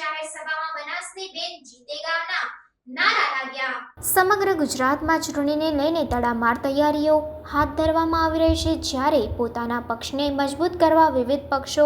જાહેર સભામાં બનાસની બેન જીતેગાના નારા લાગ્યા। સમગ્ર ગુજરાતમાં ચૂંટણીને લઈને તડામાર તૈયારીઓ હાથ ધરવામાં આવી રહી છે, જ્યારે પોતાના પક્ષને મજબૂત કરવા વિવિધ પક્ષો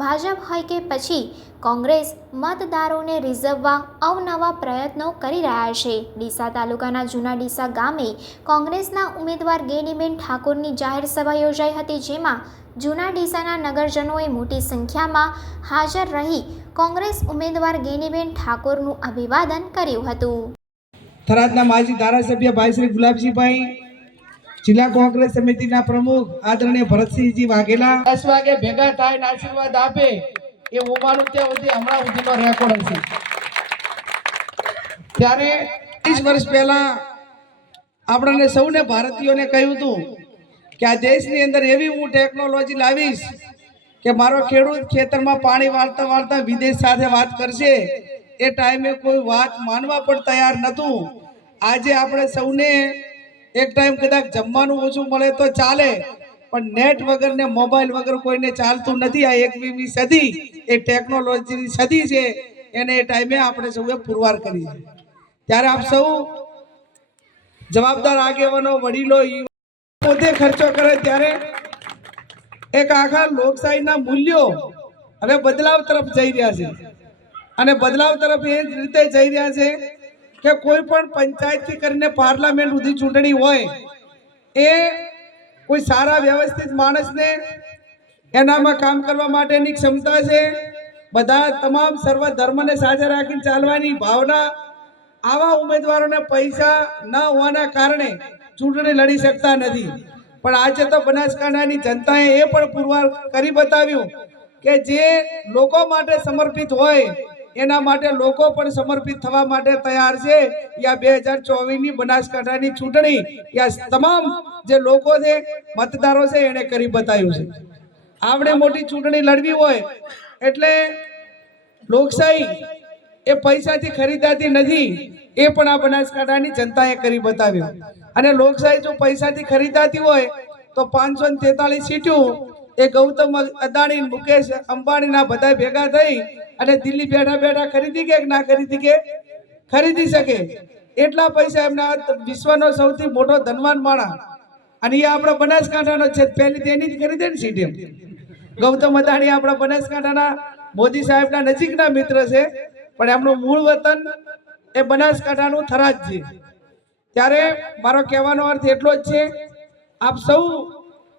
ભાજપ હોય કે પછી કોંગ્રેસ મતદારોને રીઝવવા અવનવા પ્રયત્નો કરી રહ્યા છે। ડીસા તાલુકાના જૂના ડીસા ગામે કોંગ્રેસના ઉમેદવાર ગેનીબેન ઠાકોરની જાહેર સભા યોજાઈ હતી, જેમાં જૂના ડીસાના નગરજનોએ મોટી સંખ્યામાં હાજર રહી કોંગ્રેસ ઉમેદવાર ગેનીબેન ઠાકોરનું અભિવાદન કર્યું હતું। થરાદના માજી ધારાસભ્ય ભાઈ શ્રી ગુલાબજીભાઈ, જિલ્લા કોંગ્રેસ સમિતિના પ્રમુખ આદરણીય ભરતસિંહજી વાઘેલા 10 વાગે ભેગા થઈને આશીર્વાદ આપે એ ઉમાનું ત્યાં સુધી હમણાં સુધીનો રેકોર્ડ છે। ત્યારે 30 વર્ષ પહેલા આપણને સૌને ભારતીયોને કહ્યું હતું કે આ દેશની અંદર એવી હું ટેકનોલોજી લાવીશ કે મારો ખેડૂત ખેતરમાં પાણી વાળતા વાળતા વિદેશ સાથે વાત કરશે। એ ટાઈમે કોઈ વાત માનવા પણ તૈયાર નહોતું। આજે આપણે સૌને એક ટાઈમ કદાચ જમવાનું ઓછું મળે તો ચાલે, પણ નેટ વગર ને મોબાઈલ વગર કોઈને ચાલતું નથી। આ 21મી સદી એ ટેકનોલોજીની સદી છે, એને એ ટાઈમે આપણે સૌએ પુરવાર કરી છે। ત્યારે આપ સૌ જવાબદાર આગેવાનો, વડીલો પોતે ખર્ચો કરે, ત્યારે એક આખા લોકશાહીના મૂલ્યો હવે બદલાવ તરફ જઈ રહ્યા છે, અને બદલાવ તરફ એ જ રીતે જઈ રહ્યા છે કે કોઈ પણ પંચાયતથી કરીને પાર્લામેન્ટ સુધી ચૂંટણી હોય એ કોઈ સારા વ્યવસ્થિત માણસને એનામાં કામ કરવા માટેની ક્ષમતા છે, બધા તમામ સર્વ ધર્મને સાથે રાખીને ચાલવાની ભાવના, આવા ઉમેદવારોને પૈસા ન હોવાના કારણે ચૂંટણી લડી શકતા નથી। પણ આજે તો બનાસકાંઠાની જનતાએ એ પણ પુરવાર કરી બતાવ્યું કે જે લોકો માટે સમર્પિત હોય એના માટે લોકો પણ સમર્પિત થવા માટે તૈયાર છે। યા 2024ની બનાસકાંઠાની ચૂંટણી યા તમામ જે લોકો છે, મતદારો છે, એને કરી બતાવ્યું છે। આપણે મોટી ચૂંટણી લડવી હોય એટલે લોકશાહી એ પૈસાથી ખરીદાતી નથી, એ પણ આ બનાસકાંઠાની જનતાએ કરી બતાવ્યું। અને લોકશાહી જો પૈસાથી ખરીદાતી હોય તો 543 સીટો એ ગૌતમ અદાણી, મુકેશ અંબાણીના બધા ભેગા થઈ અને દિલ્હી બેઠા બેઠા ખરીદી કે ના ખરીદી કે ખરીદી શકે એટલા પૈસા એમના વિશ્વનો સૌથી મોટો ધનવાન માણસ, અને એ આપણા બનાસકાંઠાનો છે, પહેલી તેની જ ખરીદે ને સીટ એમ। ગૌતમ અદાણી આપણા બનાસકાંઠાના મોદી સાહેબના નજીકના મિત્ર છે, પણ એમનું મૂળ વતન એ બનાસકાંઠાનું થરાદ છે। ત્યારે મારો કહેવાનો અર્થ એટલો જ છે, આપ સૌ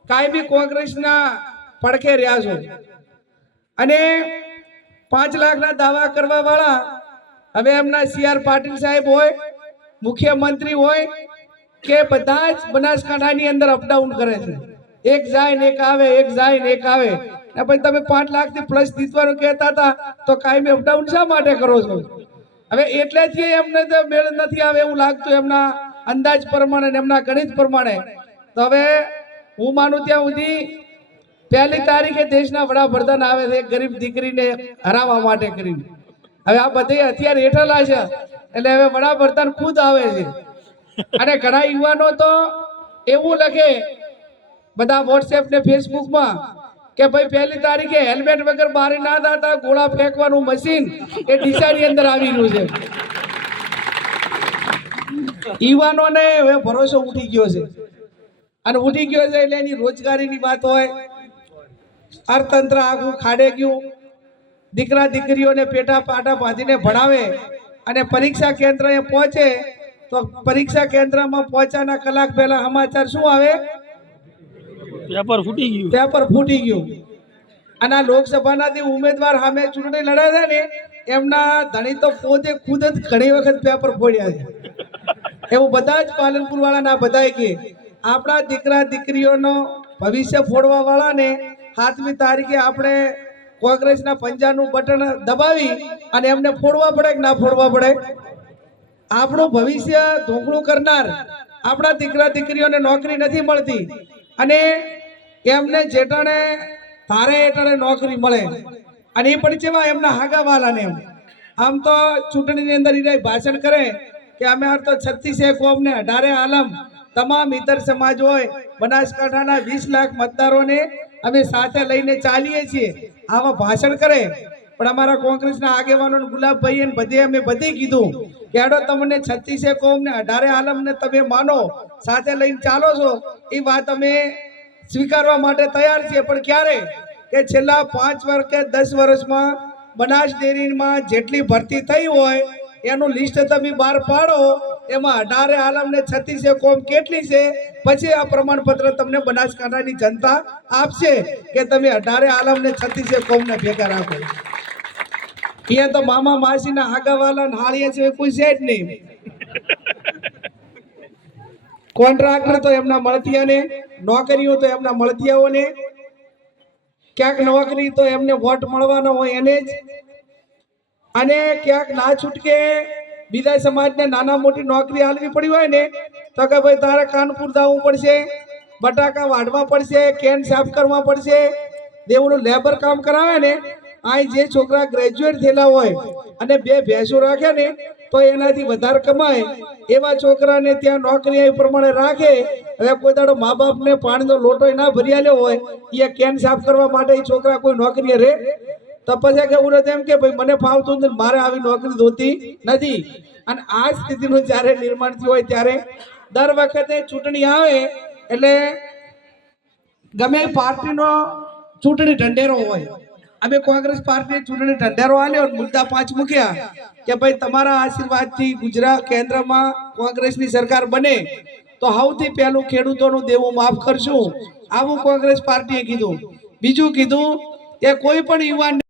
કાયમી કોંગ્રેસના પડખે રહ્યા છો, અને 5 લાખના દાવા કરવા વાળા હવે એમના CR પાટીલ સાહેબ હોય, મુખ્યમંત્રી હોય કે બધા જ બનાસકાંઠાની અંદર અપડાઉન કરે છે। એક જાય ને એક આવે, એક જાય ને એક આવે, ને પછી તમે 5 લાખથી પ્લસ જીતવાનું કહેતા હતા તો કાયમી અપડાઉન શા માટે કરો છો? હવે એટલેથી એમને તો મેળ નથી આવે એવું લાગતું એમના અંદાજ પ્રમાણે, એમના ગણિત પ્રમાણે। તો હવે હું માનું ત્યાં સુધી 1 તારીખે દેશના વડાપ્રધાન આવે છે ગરીબ દીકરીને હરાવવા માટે કરીને। હવે આ બધે હથિયાર હેઠળા છે, એટલે હવે વડાપ્રધાન ખુદ આવે છે। અને ઘણા યુવાનો તો એવું લખે બધા વોટ્સએપ ને ફેસબુકમાં કે ભાઈ 1 તારીખે હેલ્મેટ વગર બહાર ના થતા, ગોળા ફેંકવાનું મશીન એ ડીસાની અંદર આવી રહ્યું છે। યુવાનોને હવે ભરોસો ઉઠી ગયો છે, અને ઉઠી ગયો છે એટલે એની રોજગારીની વાત હોય, અર્થતંત્ર આખું ખાડે ગયું, દીકરા દીકરીઓને પેટા પાટા બાંધીને ભણાવે, અને પરીક્ષા કેન્દ્ર એ પહોંચે તો પરીક્ષા કેન્દ્રમાં પહોંચ્યાના કલાક પહેલા સમાચાર શું આવે? પેપર ફૂટી ગયું। અને આ લોકસભાના જે ઉમેદવાર સામે ચૂંટણી લડ્યા છે ને, એમના ધણી તો પોતે ખુદ જ ઘણી વખત પેપર ફોડ્યા છે। એવું બધા જ પાલનપુર વાળાના બધા કે આપણા દીકરા દીકરીઓનો ભવિષ્ય ફોડવા વાળાને 7મી તારીખે આપણે કોંગ્રેસના પંજાનું બટન દબાવી અને એમને ફોડવા પડે કે ના ફોડવા પડે? આપણું ભવિષ્ય ધોકડું કરનાર આપણા દીકરા દીકરીઓને નોકરી નથી મળતી, અને એમને જેટાણે ધારે એટાણે નોકરી મળે, અને એ પણ કેવા એમના હાગાવાલાને એમ। આમ તો ચૂંટણીની અંદર એ ભાષણ કરે કે અમે તો 36 કોમને 18 આલમ તમામ ઇતર સમાજ હોય, બનાસકાંઠાના 20 લાખ મતદારોને અમે સાથે લઈને ચાલીએ છીએ, આવા ભાષણ કરે। પણ અમારા કોંગ્રેસના આગેવાનો ગુલાબભાઈ અને બધે અમે કીધું કે હેડો તમને 36 કોમ ને 18 આલમને તમે માનો, સાથે લઈને ચાલો છો, એ વાત અમે સ્વીકારવા માટે તૈયાર છીએ. પણ ક્યારે કે છેલ્લા 5 વર્ષ કે 10 વર્ષમાં બનાસ ડેરીમાં જેટલી ભરતી થઈ હોય એનું લિસ્ટ તમે બહાર પાડો, એમાં 18 આલમ ને 36 કોમ કેટલી છે, પછી આ પ્રમાણપત્ર તમને બનાસકાંઠાની જનતા આપશે કે તમે 18 આલમ ને 36 કોમ ને ભેગા રાખો. એ તો મામા માસીના આગવાલા હાળીએ છે, કોઈ છે જ નહીં. કોન્ટ્રાક્ટર તો એમના મળતિયાને, નોકરીઓ તો એમના મળતિયાઓને, ક્યાંક નોકરી તો એમને વોટ મળવાનો હોય એને જ, અને ક્યાંક ના છૂટકે બીજા સમાજને નાના મોટી નોકરી આલવી પડી હોય ને તો કે ભાઈ તારે કાનપુર જવું પડશે, બટાકા વાઢવા પડશે, કેન સાફ કરવા પડશે, દેવનું લેબર કામ કરાવે ને. આ જે છોકરા ગ્રેજ્યુએટ થયેલા હોય અને 2 ભેંસો રાખે ને તો એનાથી વધારે કમાય, એવા છોકરાને ત્યાં નોકરી એ પ્રમાણે રાખે. હવે કોઈ દાડો મા બાપને પાણીનો લોટો ના ભરી આલ્યો હોય, એ કેન સાફ કરવા માટે એ છોકરા કોઈ નોકરીએ રહે તો પછી કેવું નથી એમ કે ભાઈ મને ફાવતું નથી, મારે આવી નોકરી જોતી નથી. અને આ સ્થિતિનું જ્યારે નિર્માણ થયું હોય ત્યારે દર વખતે ચૂંટણી આવે એટલે ગમે પાર્ટીનો ચૂંટણી ઢંઢેરો હોય. અમે કોંગ્રેસ પાર્ટીએ ચૂંટણી ઢંઢેરો આલ્યો, મુદ્દા 5 મૂક્યા કે ભાઈ તમારા આશીર્વાદથી ગુજરાત કેન્દ્રમાં કોંગ્રેસની સરકાર બને તો સૌથી પહેલું ખેડૂતોનું દેવું માફ કરશું, આવું કોંગ્રેસ પાર્ટીએ કીધું. બીજું કીધું કે કોઈ પણ યુવાન